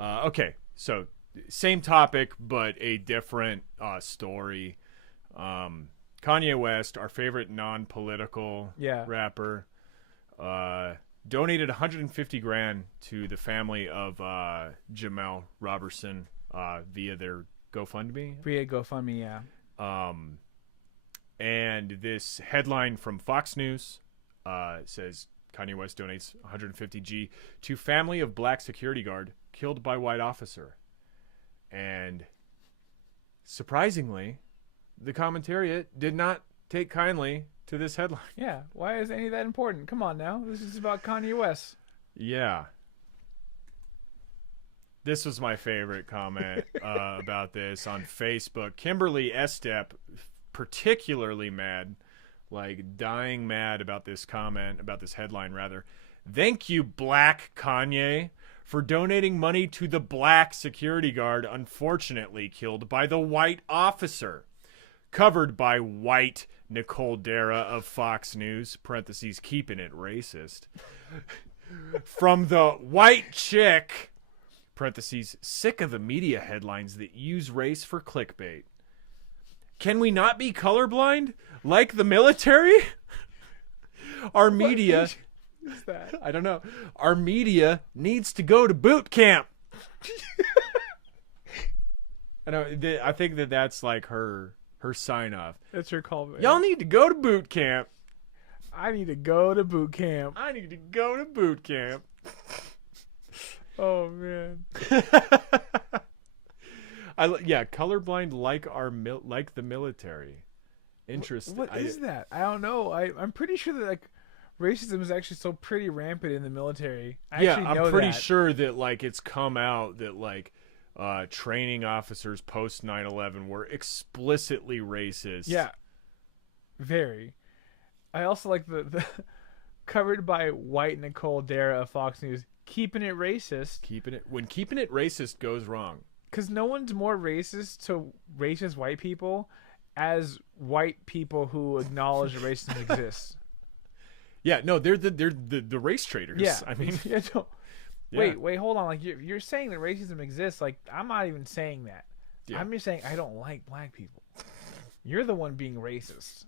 Okay, so same topic, but a different story. Kanye West, our favorite non-political rapper, donated 150 grand to the family of Jamel Robertson via their GoFundMe. Via GoFundMe, yeah. And this headline from Fox News says Kanye West donates 150 G to family of black security guard killed by white officer. And surprisingly, the commentariat did not take kindly to this headline. Yeah, why is any of that important? Come on now. This is about Kanye West. Yeah. This was my favorite comment about this on Facebook. Kimberly Estep, particularly mad, like dying mad about this comment, about this headline rather. Thank you, Black Kanye, for donating money to the black security guard unfortunately killed by the white officer. Covered by white Nicole Dara of Fox News, parentheses, keeping it racist. From the white chick, parentheses, sick of the media headlines that use race for clickbait. Can we not be colorblind? Like the military? Our media... What is that? I don't know. Our media needs to go to boot camp. I think that's like her sign off. That's her call. Y'all need to go to boot camp. I need to go to boot camp. I need to go to boot camp. Oh man. Colorblind like the military. Interesting. What is that? I don't know. I'm pretty sure that like racism is actually so pretty rampant in the military. I'm pretty sure that like it's come out that like training officers post 9/11 were explicitly racist. Yeah. Very. I also like the covered by white Nicole Dara of Fox News, keeping it racist. When keeping it racist goes wrong. Because no one's more racist to racist white people as white people who acknowledge that racism exists. Yeah, no, they're the race traders. Yeah, I mean, yeah, no. Wait, hold on. Like you're saying that racism exists. Like I'm not even saying that. Yeah. I'm just saying I don't like black people. You're the one being racist.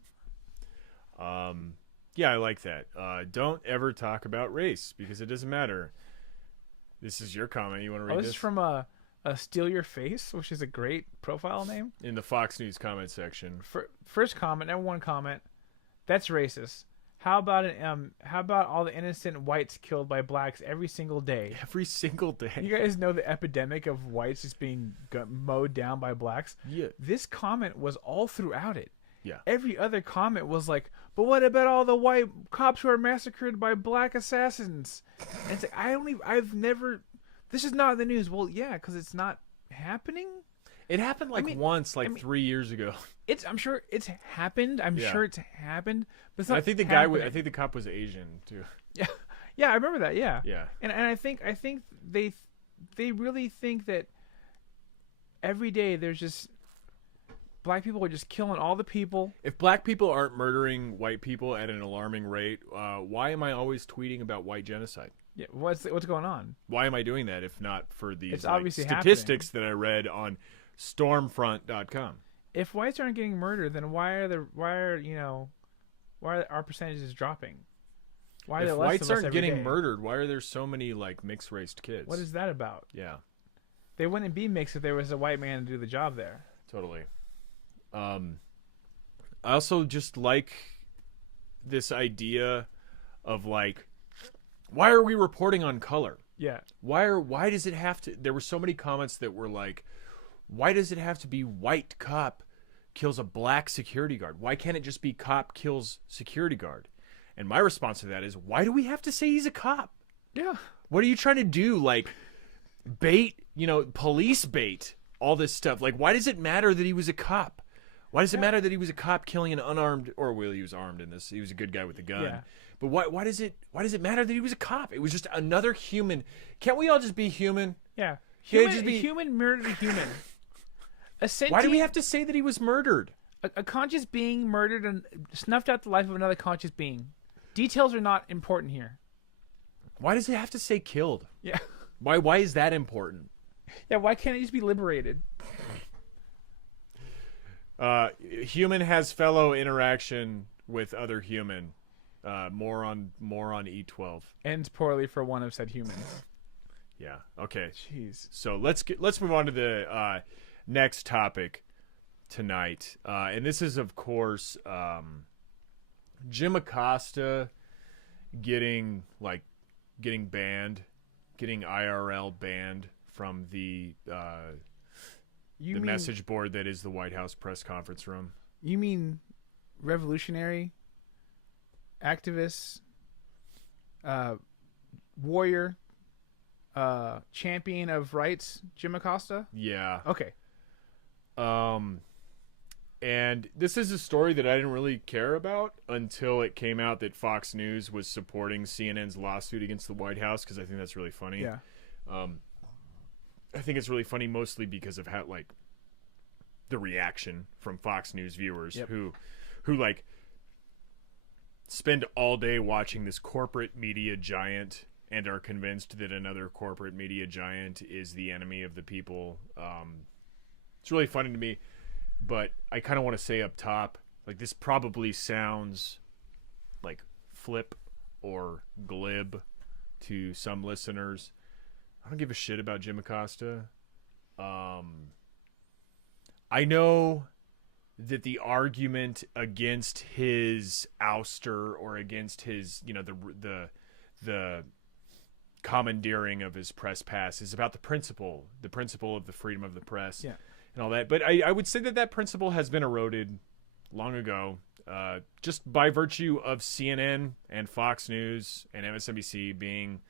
Yeah, I like that. Don't ever talk about race because it doesn't matter. This is your comment. You want to read this? This is from Steal Your Face, which is a great profile name. In the Fox News comment section. First comment, number one comment. That's racist. How about all the innocent whites killed by blacks every single day? Every single day. You guys know the epidemic of whites just being mowed down by blacks? Yeah. This comment was all throughout it. Yeah. Every other comment was like, but what about all the white cops who are massacred by black assassins? And it's like, I've never, this is not in the news. Well, yeah, because it's not happening. It happened once, 3 years ago. I'm sure it's happened. I'm sure it's happened. But it's not I think the cop was Asian too. Yeah, yeah, I remember that. Yeah, yeah. And I think they really think that every day there's just black people are just killing all the people. If black people aren't murdering white people at an alarming rate, why am I always tweeting about white genocide? Yeah, what's going on? Why am I doing that if not for these obviously statistics that I read on Stormfront.com? If whites aren't getting murdered, then why are our percentages dropping? Why if whites aren't getting murdered, why are there so many like mixed raced kids? What is that about? Yeah, they wouldn't be mixed if there was a white man to do the job there. Totally. I also just like this idea of like, why are we reporting on color? Yeah. Why does it have to? There were so many comments that were like, why does it have to be white cop kills a black security guard? Why can't it just be cop kills security guard? And my response to that is, why do we have to say he's a cop? Yeah. What are you trying to do? Like bait, police bait, all this stuff. Like, why does it matter that he was a cop? Why does it matter that he was a cop killing an unarmed, or well, he was armed in this. He was a good guy with a gun. Yeah. But why does it matter that he was a cop? It was just another human. Can't we all just be human? Yeah. Human murdered a human. Why do we have to say that he was murdered? A conscious being murdered and snuffed out the life of another conscious being. Details are not important here. Why does it have to say killed? Yeah. Why is that important? Yeah, why can't it just be liberated? Human has fellow interaction with other human. More on E12. Ends poorly for one of said humans. Yeah. Okay. Jeez. So let's move on to the next topic tonight, and this is of course Jim Acosta getting banned, getting IRL banned from the message board that is the White House press conference room. You mean revolutionary, activist, warrior, champion of rights, Jim Acosta? Yeah. Okay. And this is a story that I didn't really care about until it came out that Fox News was supporting CNN's lawsuit against the White House, because I think that's really funny. Yeah. I think it's really funny mostly because of how, like, the reaction from Fox News viewers who like spend all day watching this corporate media giant and are convinced that another corporate media giant is the enemy of the people. It's really funny to me, but I kind of want to say up top, like, this probably sounds like flip or glib to some listeners. I don't give a shit about Jim Acosta. I know that the argument against his ouster or against his, the commandeering of his press pass is about the principle of the freedom of the press, and all that. But I would say that principle has been eroded long ago, just by virtue of CNN and Fox News and MSNBC being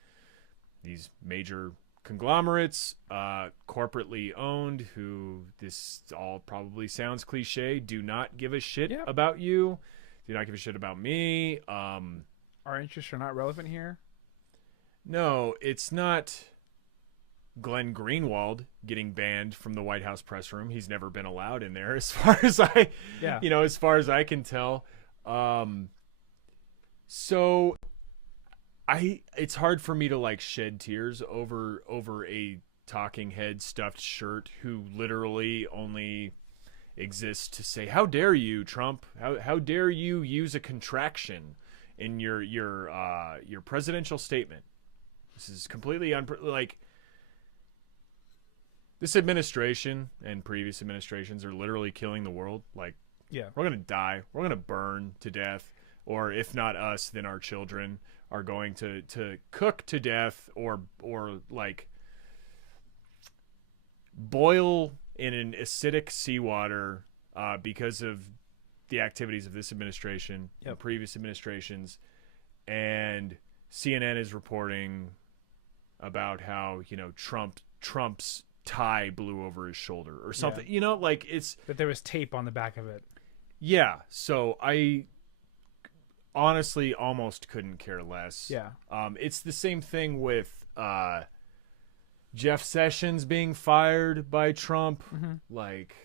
these major conglomerates, corporately owned, who, this all probably sounds cliche, do not give a shit about you, do not give a shit about me. Our interests are not relevant here. No, it's not Glenn Greenwald getting banned from the White House press room. He's never been allowed in there, as far as as far as I can tell. So it's hard for me to, like, shed tears over a talking head stuffed shirt who literally only exists to say, "How dare you, Trump? How dare you use a contraction in your presidential statement? This is completely like." This administration and previous administrations are literally killing the world. Like, we're gonna die. We're gonna burn to death, or if not us, then our children are going to cook to death or like boil in an acidic seawater because of the activities of this administration and previous administrations. And CNN is reporting about how, Trump's tie blew over his shoulder or something, like, it's that there was tape on the back of it. Yeah. So I honestly almost couldn't care less. Yeah. It's the same thing with Jeff Sessions being fired by Trump. Mm-hmm. Like,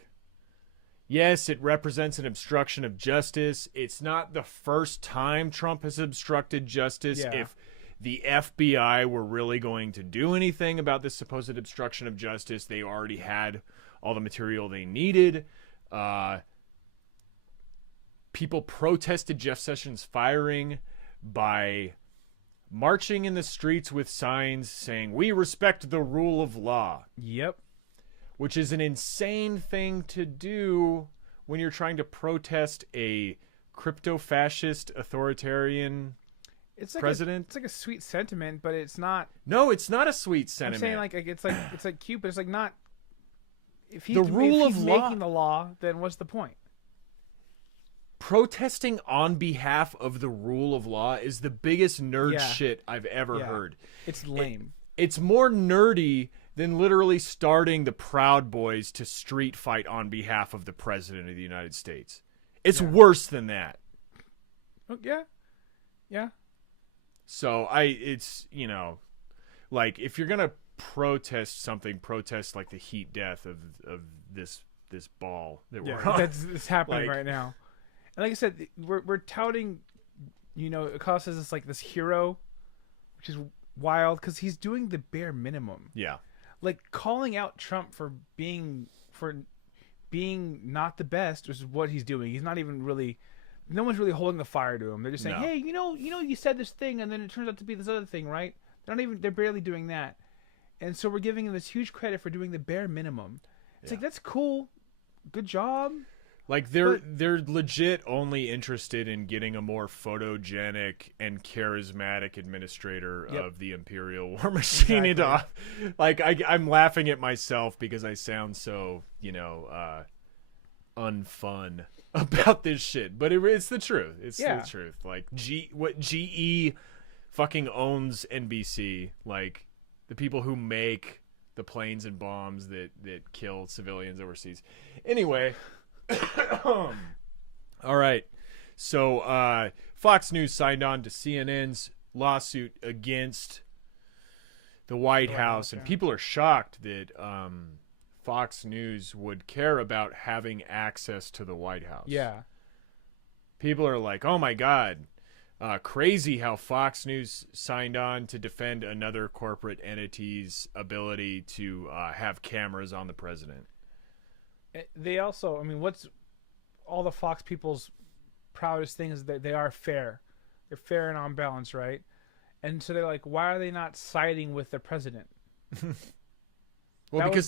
yes, it represents an obstruction of justice. It's not the first time Trump has obstructed justice. Yeah. If the FBI were really going to do anything about this supposed obstruction of justice, they already had all the material they needed. People protested Jeff Sessions' firing by marching in the streets with signs saying, "We respect the rule of law." Yep. Which is an insane thing to do when you're trying to protest a crypto-fascist authoritarian president. It's like a sweet sentiment, but it's not. No, it's not a sweet sentiment. I'm saying it's like cute, but it's like not. If he's of law, making the law, then what's the point? Protesting on behalf of the rule of law is the biggest nerd shit I've ever heard. It's lame. It's more nerdy than literally starting the Proud Boys to street fight on behalf of the President of the United States. It's worse than that. Oh, yeah. Yeah. So it's, like, if you're going to protest something, protest like the heat death of this ball that we're on. That's happening right now. And like I said, we're touting, Acosta as this hero, which is wild because he's doing the bare minimum. Yeah. like calling out Trump for being not the best, which is what he's doing. He's not even really. No one's really holding the fire to him. They're just saying, No. "Hey, you said this thing, and then it turns out to be this other thing, right?" They're barely doing that, and so we're giving him this huge credit for doing the bare minimum. It's like, that's cool, good job. Like they're legit only interested in getting a more photogenic and charismatic administrator of the Imperial War Machine into. Like I'm laughing at myself because I sound so unfun about this shit, but it's the truth. It's the truth. Like GE fucking owns NBC. Like the people who make the planes and bombs that kill civilians overseas. Anyway. All right. So Fox News signed on to CNN's lawsuit against the White House, and people are shocked that Fox News would care about having access to the White House. Yeah. People are like, oh my God, crazy how Fox News signed on to defend another corporate entity's ability to have cameras on the president. They also, I mean, what's all the Fox people's proudest thing is that they are fair. They're fair and on balance, right? And so they're like, why are they not siding with the president? Well, because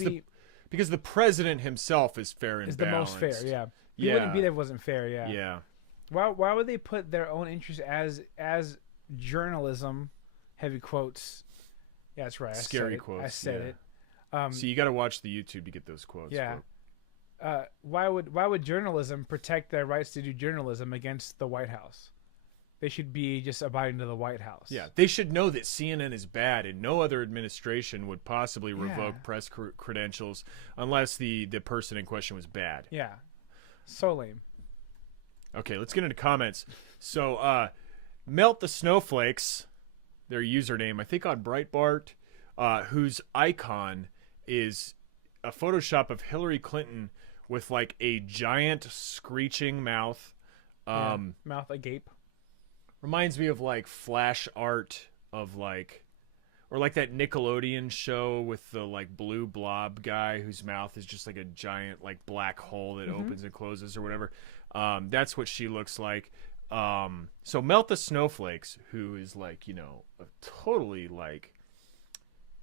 the president himself is fair and balanced. The most fair, yeah. He wouldn't be there if it wasn't fair, yeah. Yeah. Why would they put their own interests as journalism, heavy quotes? Yeah, that's right. Scary quotes. I said it. So you got to watch the YouTube to get those quotes. Yeah. Why would journalism protect their rights to do journalism against the White House? They should be just abiding to the White House. Yeah, they should know that CNN is bad, and no other administration would possibly revoke press credentials unless the person in question was bad. Yeah, so lame. Okay, let's get into comments. So, Melt the Snowflakes, their username, I think on Breitbart, whose icon is a Photoshop of Hillary Clinton with like a giant screeching mouth. Mouth agape. Reminds me of like flash art of like, or like that Nickelodeon show with the like blue blob guy whose mouth is just like a giant like black hole that opens and closes or whatever. That's what she looks like. So Melt the Snowflakes, who is like, a totally like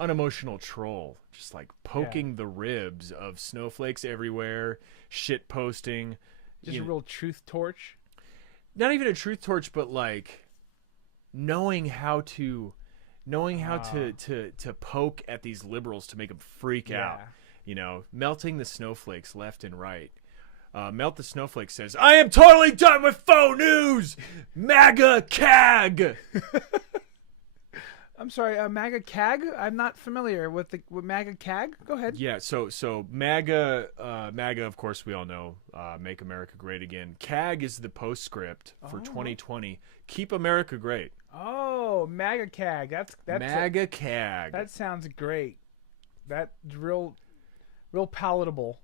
unemotional troll, just like poking the ribs of snowflakes everywhere, shit posting, just a real truth torch. Not even a truth torch, but like knowing how to poke at these liberals to make them freak out. Melting the snowflakes left and right. Melt the Snowflake says, "I am totally done with faux news, MAGA CAG." I'm sorry, MAGA CAG? I'm not familiar with MAGA CAG. Go ahead. Yeah, so MAGA, of course, we all know, Make America Great Again. CAG is the postscript for 2020. Keep America great. Oh, MAGA CAG. That's MAGA CAG. That sounds great. That's real palatable.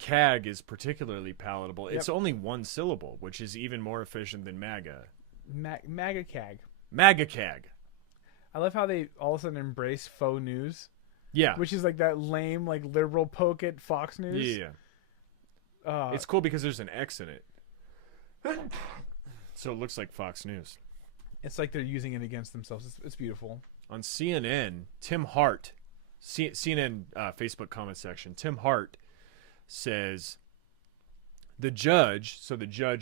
CAG is particularly palatable. Yep. It's only one syllable, which is even more efficient than MAGA. MAGA CAG. MAGA CAG. I love how they all of a sudden embrace faux news. Yeah. Which is like that lame, like liberal poke at Fox News. Yeah. It's cool because there's an X in it. So it looks like Fox News. It's like they're using it against themselves. It's beautiful. On CNN, Tim Hart, CNN Facebook comment section, Tim Hart says the judge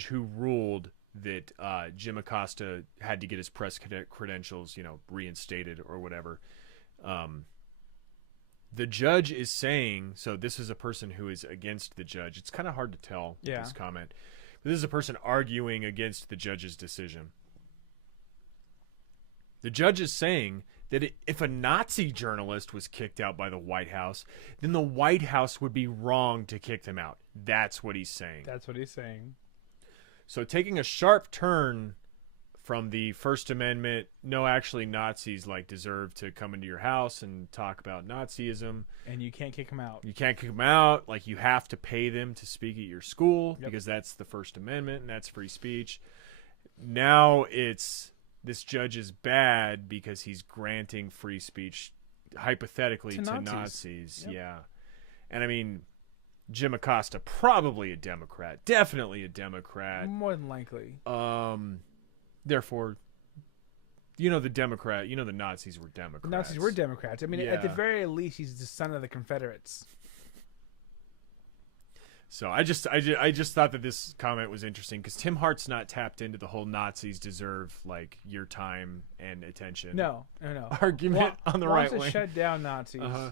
who ruled that Jim Acosta had to get his press credentials, reinstated or whatever. The judge is saying, so this is a person who is against the judge. It's kind of hard to tell with this comment. But this is a person arguing against the judge's decision. The judge is saying that if a Nazi journalist was kicked out by the White House, then the White House would be wrong to kick them out. That's what he's saying. So taking a sharp turn from the First Amendment, no, actually Nazis deserve to come into your house and talk about Nazism. And you can't kick them out. You can't kick them out. You have to pay them to speak at your school because that's the First Amendment and that's free speech. Now this judge is bad because he's granting free speech hypothetically To to Nazis. Nazis. Yep. Yeah. And I mean, Jim Acosta, probably a Democrat. Definitely a Democrat. More than likely. Therefore, the the Nazis were Democrats. The Nazis were Democrats. I mean, at the Yeah. very least, he's the son of the Confederates. So I just thought that this comment was interesting because Tim Hart's not tapped into the whole Nazis deserve like your time and attention. No. Argument on the right wants to wing. shut down Nazis. Uh-huh.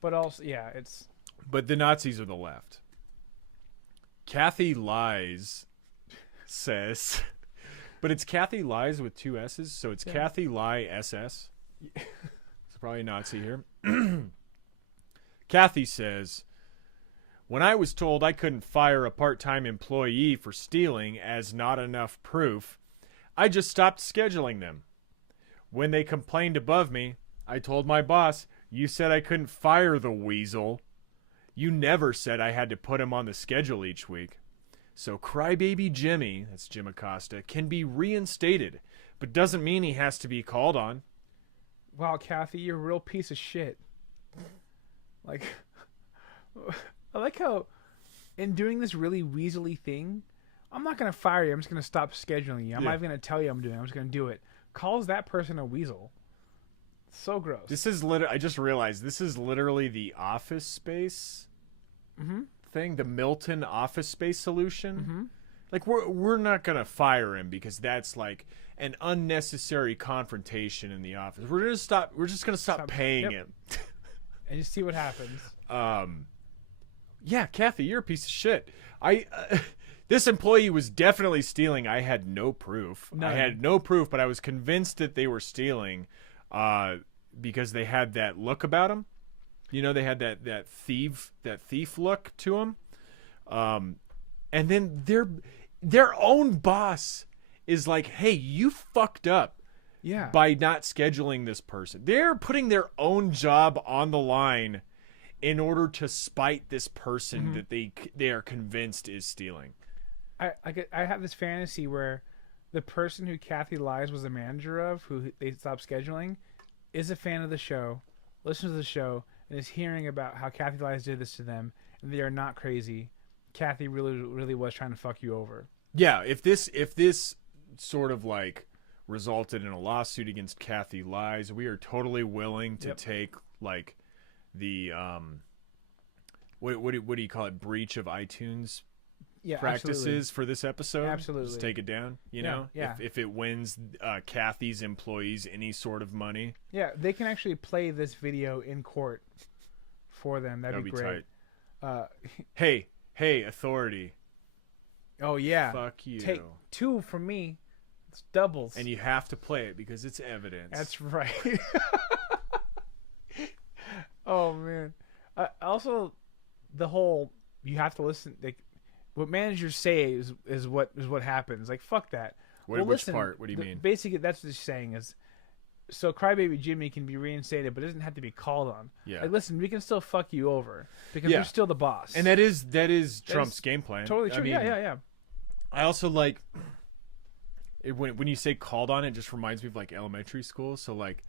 But also, yeah, it's... But the Nazis are the left. Kathy Lies says, but it's Kathy Lies with 2 S's, so it's Kathy Lie SS. It's probably a Nazi here. Kathy says, when I was told I couldn't fire a part-time employee for stealing as not enough proof, I just stopped scheduling them. When they complained above me, I told my boss, you said I couldn't fire the weasel. You never said I had to put him on the schedule each week. So Crybaby Jimmy, that's Jim Acosta, can be reinstated, but doesn't mean he has to be called on. Wow, Kathy, you're a real piece of shit. Like, I like how in doing this really weaselly thing, I'm not going to fire you. I'm just going to stop scheduling you. I'm not even going to tell you I'm doing it. I'm just going to do it. Calls that person a weasel. So gross. This is I just realized this is literally the Office Space thing, the Milton Office Space solution. Like we're not gonna fire him because that's like an unnecessary confrontation in the office. We're just gonna stop paying him, and just see what happens. Yeah, Kathy, you're a piece of shit. This employee was definitely stealing. I had no proof. None. I had no proof, but I was convinced that they were stealing. Because they had that look about them, they had that thief look to them, and then their own boss is like, "Hey, you fucked up, by not scheduling this person." They're putting their own job on the line in order to spite this person that they are convinced is stealing. I have this fantasy where the person who Kathy Lies was the manager of, who they stopped scheduling, is a fan of the show, listens to the show, and is hearing about how Kathy Lies did this to them, and they are not crazy. Kathy really was trying to fuck you over. Yeah, if this sort of like resulted in a lawsuit against Kathy Lies, we are totally willing to take like the what do you call it, breach of iTunes practices absolutely. For this episode. Absolutely. Just take it down, Yeah. If it wins Kathy's employees any sort of money. Yeah, they can actually play this video in court for them. That'd be great. Tight. Hey, authority. Oh yeah. Fuck you. Take 2 from me. It's doubles. And you have to play it because it's evidence. That's right. Oh man. Also, the whole you have to listen. What managers say is what happens. Like fuck that. Which part? What do you mean? Basically, that's what she's saying is. So Crybaby Jimmy can be reinstated, but it doesn't have to be called on. Yeah. Like, listen, we can still fuck you over because you're still the boss. And that is Trump's game plan. Totally true. Yeah. I also like when you say called on, it just reminds me of like elementary school. So like,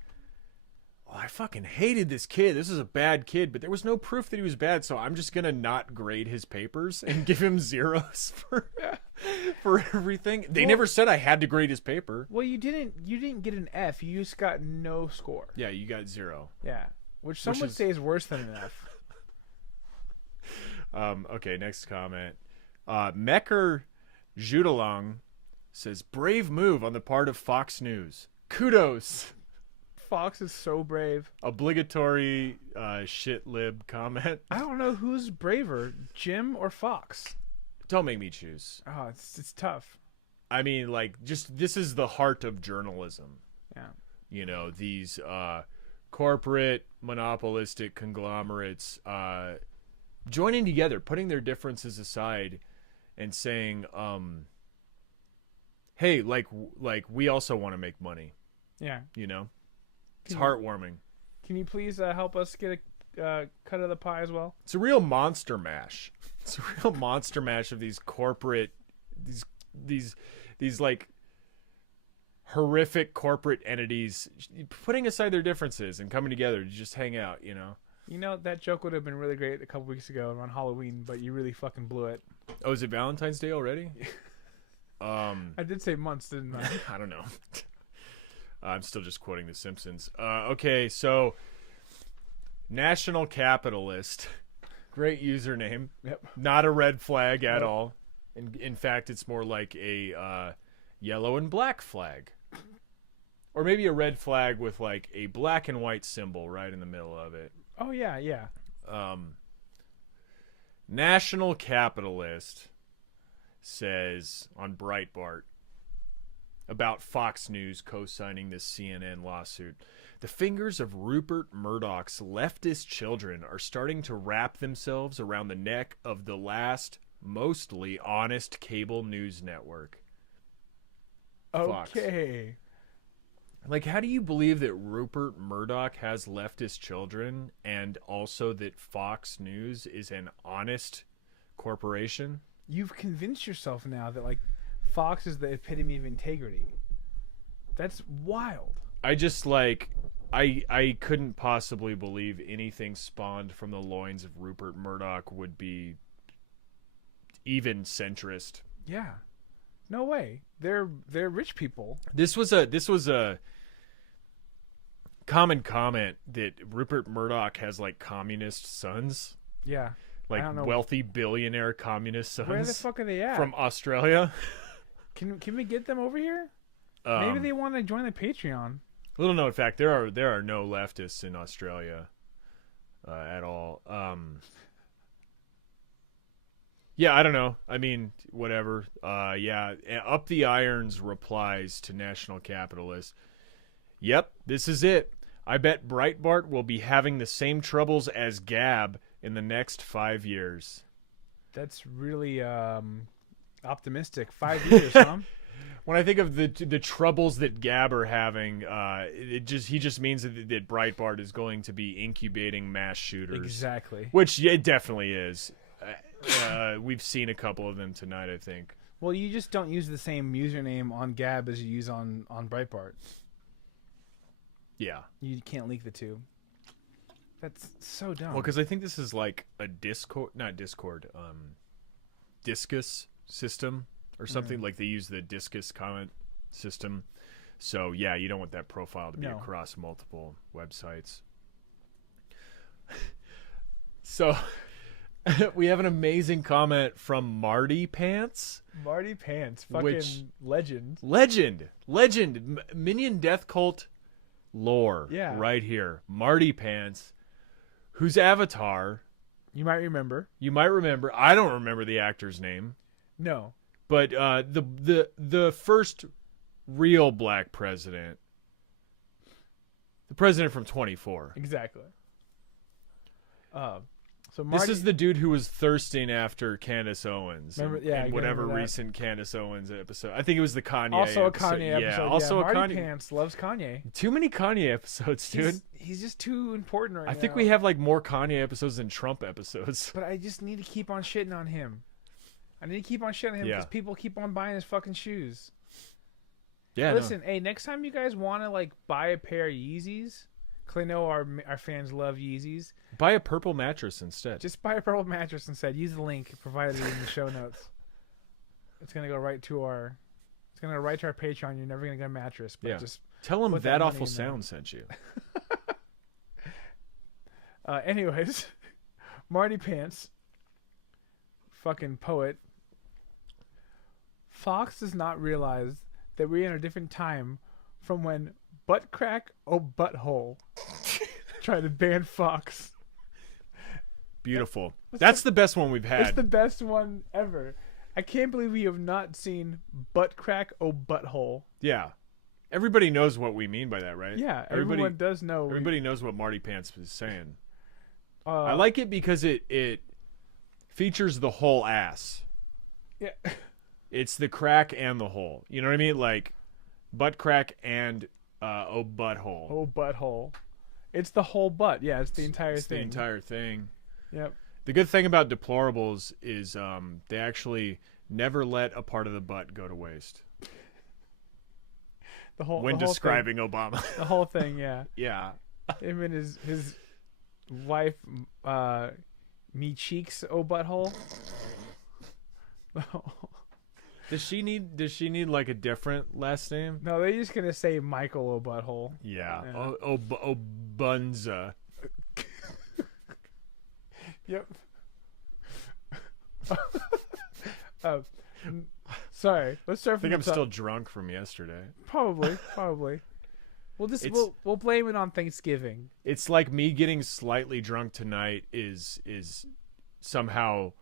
I fucking hated this kid. This is a bad kid, but there was no proof that he was bad, so I'm just gonna not grade his papers and give him zeros for everything. They never said I had to grade his paper. Well, you didn't get an F. You just got no score. Yeah, you got 0. Yeah, which some would say is worse than an F. Okay, next comment. Becker Judalong says, brave move on the part of Fox News. Kudos. Fox is so brave. Obligatory shit lib comment. I don't know who's braver, Jim or Fox. Don't make me choose. Oh, it's tough. I mean, like, just this is the heart of journalism. Yeah. These corporate monopolistic conglomerates joining together, putting their differences aside, and saying, "Hey, like we also want to make money." Yeah. It's heartwarming. Can you please help us get a cut of the pie as well? It's a real monster mash. It's a real monster mash of these corporate, these like horrific corporate entities putting aside their differences and coming together to just hang out, you know? You know, that joke would have been really great a couple weeks ago around Halloween, but you really fucking blew it. Oh, is it Valentine's Day already? I did say months, didn't I? I don't know. I'm still just quoting The Simpsons. Okay, so National Capitalist. Great username. Yep. Not a red flag at all. In fact, it's more like a yellow and black flag. Or maybe a red flag with like a black and white symbol right in the middle of it. Oh, yeah, yeah. National Capitalist says on Breitbart about Fox News co-signing this CNN lawsuit. The fingers of Rupert Murdoch's leftist children are starting to wrap themselves around the neck of the last mostly honest cable news network. Fox. Okay. Like, how do you believe that Rupert Murdoch has leftist children and also that Fox News is an honest corporation? You've convinced yourself now that, like, Fox is the epitome of integrity. That's wild. I just, like, I couldn't possibly believe anything spawned from the loins of Rupert Murdoch would be even centrist. Yeah. No way. They're rich people. This was a common comment that Rupert Murdoch has like communist sons. Yeah. Like wealthy billionaire communist sons. Where the fuck are they at? From Australia. Can we get them over here? Maybe they want to join the Patreon. Little known fact, there are no leftists in Australia at all. Yeah, I don't know. I mean, whatever. Yeah, Up the Irons replies to National Capitalist. Yep, this is it. I bet Breitbart will be having the same troubles as Gab in the next 5 years. That's really optimistic. 5 years, huh? When I think of the troubles that Gab are having, he just means that Breitbart is going to be incubating mass shooters. Exactly. Which it definitely is. We've seen a couple of them tonight, I think. Well, you just don't use the same username on Gab as you use on Breitbart. Yeah. You can't link the two. That's so dumb. Well, because I think this is like a Discus system or something. Like they use the Discus comment system. So, yeah, you don't want that profile to be across multiple websites. So, we have an amazing comment from Marty Pants. Marty Pants. Fucking legend. Legend. Minion Death Cult lore. Yeah. Right here. Marty Pants, whose avatar you might remember. I don't remember the actor's name. No. But the first real black president. The president from 24. Exactly. So Marty, this is the dude who was thirsting after Candace Owens. Remember, in whatever recent Candace Owens episode. I think it was the Kanye also episode. A Kanye episode. Yeah, also Marty a Kanye. Pants loves Kanye. Too many Kanye episodes, dude. He's just too important right now. I think we have like more Kanye episodes than Trump episodes. But I just need to keep on shitting on him. I need to keep on shitting on him because people keep on buying his fucking shoes. Yeah. Listen, hey, next time you guys want to like buy a pair of Yeezys, because I know our fans love Yeezys. Buy a purple mattress instead. Just buy a purple mattress instead. Use the link provided in the show notes. It's gonna go right to our. It's gonna go right to our Patreon. You're never gonna get a mattress, but just tell them that awful sound sent you. Anyways, Marty Pants, fucking poet. Fox does not realize that we're in a different time from when butt crack or butthole tried to ban Fox. Beautiful. That's the best one we've had. It's the best one ever. I can't believe we have not seen butt crack or butthole. Yeah. Everybody knows what we mean by that, right? Yeah, everyone does know. Everybody knows what Marty Pants is saying. I like it because it features the whole ass. Yeah. It's the crack and the hole. You know what I mean? Like butt crack and butthole. Oh, butthole. It's the whole butt. Yeah, it's the entire thing. The entire thing. Yep. The good thing about deplorables is they actually never let a part of the butt go to waste. when describing Obama. The whole thing, yeah. Yeah. Him and his wife, me cheeks, oh butthole. Does she need like a different last name? No, they're just gonna say Michael oh butthole. Yeah. Oh Bunza. Yep. Sorry. Let's start from I think I'm still drunk from yesterday. Probably. We'll blame it on Thanksgiving. It's like me getting slightly drunk tonight is somehow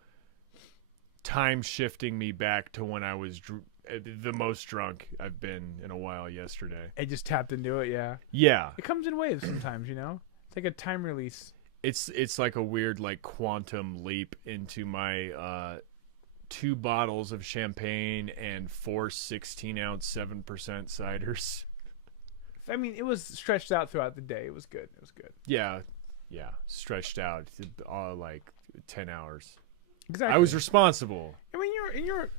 time shifting me back to when I was the most drunk I've been in a while yesterday. I just tapped into it, yeah. Yeah. It comes in waves sometimes, you know? It's like a time release. It's like a weird like quantum leap into my 2 bottles of champagne and 4 16-ounce 7% ciders. I mean, it was stretched out throughout the day. It was good. Yeah. Stretched out like 10 hours. Exactly. I was responsible. I mean, you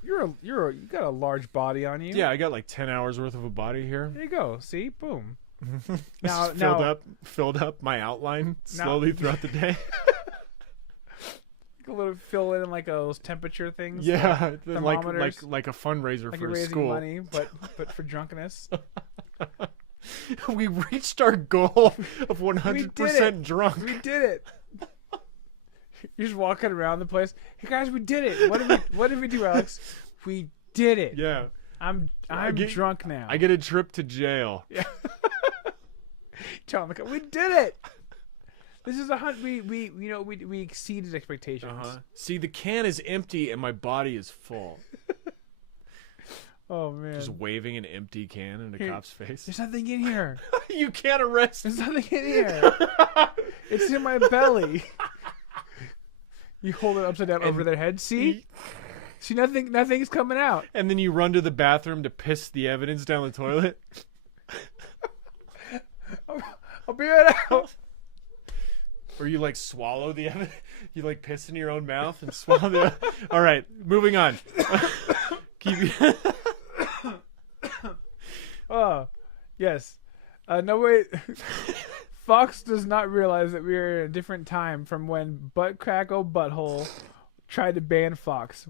got a large body on you. Yeah, I got like 10 hours worth of a body here. There you go. See, boom. Filled up my outline slowly throughout the day. A little fill in like those temperature things. Yeah, thermometers. like a fundraiser like for you're a raising school. money, but for drunkenness. We reached our goal of 100% drunk. We did it. You're just walking around the place. Hey guys, we did it. What did we do, Alex? We did it. Yeah. I'm drunk now. I get a trip to jail. Yeah. Tell them, we did it. This is we exceeded expectations. See, the can is empty and my body is full. Oh man! Just waving an empty can in a cop's face. There's nothing in here. You can't arrest. There's nothing in here. It's in my belly. You hold it upside down over their head. See, nothing's coming out. And then you run to the bathroom to piss the evidence down the toilet. I'll be right out. Or you like swallow the evidence. You like piss in your own mouth and swallow the. All right, moving on. Oh, yes. No, wait. Fox does not realize that we are in a different time from when Butt Crack O' Butthole tried to ban Fox.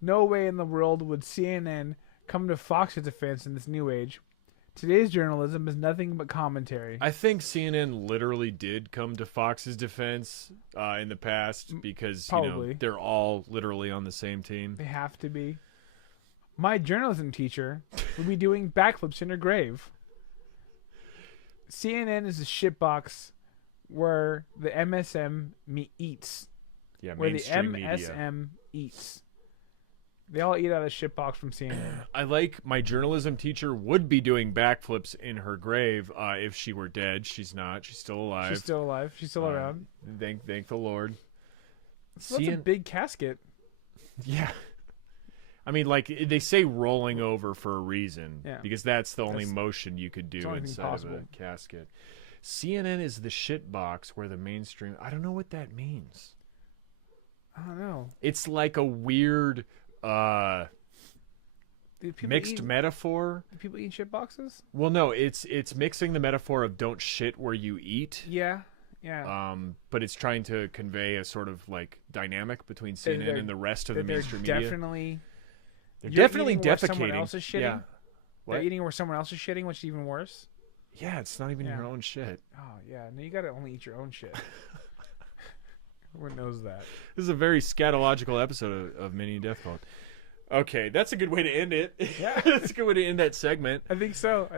No way in the world would CNN come to Fox's defense in this new age. Today's journalism is nothing but commentary. I think CNN literally did come to Fox's defense in the past because they're all literally on the same team. They have to be. My journalism teacher would be doing backflips in her grave. CNN is a shitbox where the MSM eats. Yeah, where the mainstream MSM media eats. They all eat out of the shitbox from CNN. I like my journalism teacher would be doing backflips in her grave if she were dead. She's not. She's still alive. She's still alive. She's still around. Thank the Lord. So that's a big casket. Yeah. I mean, like, they say rolling over for a reason. Yeah. Because that's the only motion you could do inside of a casket. CNN is the shit box where the mainstream... I don't know what that means. I don't know. It's like a weird mixed metaphor. Do people eat shit boxes? Well, no. It's mixing the metaphor of don't shit where you eat. Yeah. Yeah. But it's trying to convey a sort of, like, dynamic between CNN and the rest of the mainstream media. They're definitely defecating. Where someone else is shitting? Yeah. What? They're eating where someone else is shitting, which is even worse. Yeah, it's not even your own shit. Oh, yeah. No, you got to only eat your own shit. Everyone knows that. This is a very scatological episode of Mini Death Cult. Okay, that's a good way to end it. Yeah. That's a good way to end that segment. I think so.